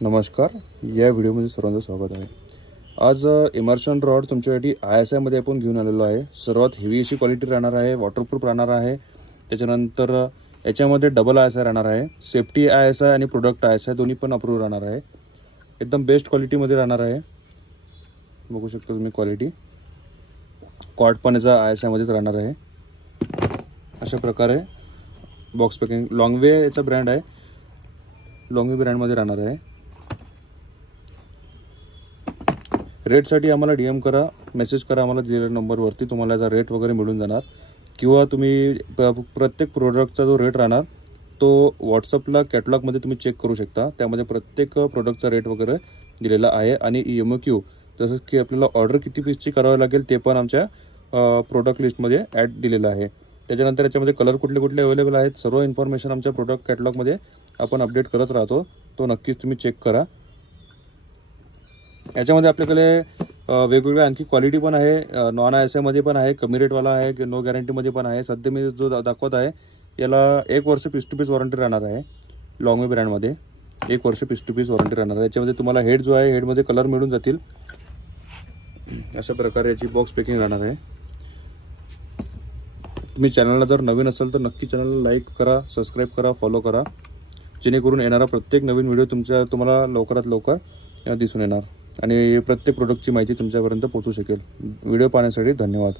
नमस्कार, या व्हिडिओमध्ये सर्वांचं स्वागत आहे। आज इमर्शन रॉड तुमच्यासाठी ISI मध्ये आपण घेऊन आलेलो आहे। सर्वात हेवी अशी क्वालिटी राहणार आहे, वॉटरप्रूफ राहणार आहे। त्याच्यानंतर याच्यामध्ये डबल ISI राहणार आहे, सेफ्टी ISI आणि प्रोडक्ट ISI दोन्ही पण अप्रूव्ह राहणार आहे। एकदम बेस्ट क्वालिटीमध्ये राहणार आहे। बघू शकता तुम्ही क्वालिटी, कॉर्ड पण याचा ISI मध्येच राहणार आहे। अशा प्रकारे बॉक्स पॅकिंग लॉंगवे याचा ब्रँड आहे, लॉंगवे ब्रँडमध्ये राहणार आहे। रेटसाठी आम्हाला DM करा, मेसेज करा, आम्हाला दिलेल्या नंबरवरती तुम्हाला याचा रेट वगैरे मिळून जाणार। किंवा तुम्ही प्रत्येक प्रोडक्टचा जो रेट राहणार तो व्हॉट्सअपला कॅटलॉगमध्ये तुम्ही चेक करू शकता। त्यामध्ये प्रत्येक प्रोडक्टचा रेट वगैरे दिलेला आहे आणि EMQ जसं की आपल्याला ऑर्डर किती पीसची करावी लागेल ते पण आमच्या प्रोडक्ट लिस्टमध्ये ॲड दिलेलं आहे। त्याच्यानंतर याच्यामध्ये कलर कुठले कुठले अवेलेबल आहेत सर्व इन्फॉर्मेशन आमच्या प्रोडक्ट कॅटलॉगमध्ये आपण अपडेट करत राहतो, तो नक्कीच तुम्ही चेक करा। याच्यामध्ये आपल्याकडे वेगवेगळ्या आणखी क्वालिटी पण आहे, नॉन ISI मध्ये पण आहे, कमी रेटवाला आहे, नो गॅरंटीमध्ये पण आहे। सध्या मी जो दाखवत आहे याला 1 वर्ष पीस टू पीस वॉरंटी राहणार आहे। लॉंगवे ब्रँडमध्ये 1 वर्ष पीस टू पीस वॉरंटी राहणार आहे। याच्यामध्ये तुम्हाला हेड जो आहे हेडमध्ये कलर मिळून जातील। अशा प्रकारे याची बॉक्स पॅकिंग राहणार आहे। तुम्ही चॅनलला जर नवीन असाल तर नक्की चॅनलला लाईक करा, सबस्क्राईब करा, फॉलो करा, जेणेकरून येणारा प्रत्येक नवीन व्हिडिओ तुम्हाला लवकरात लवकर दिसून येणार आणि प्रत्येक प्रोडक्टची माहिती तुमच्यापर्यंत पोहोचू शकेल। व्हिडिओ पाहण्यासाठी धन्यवाद।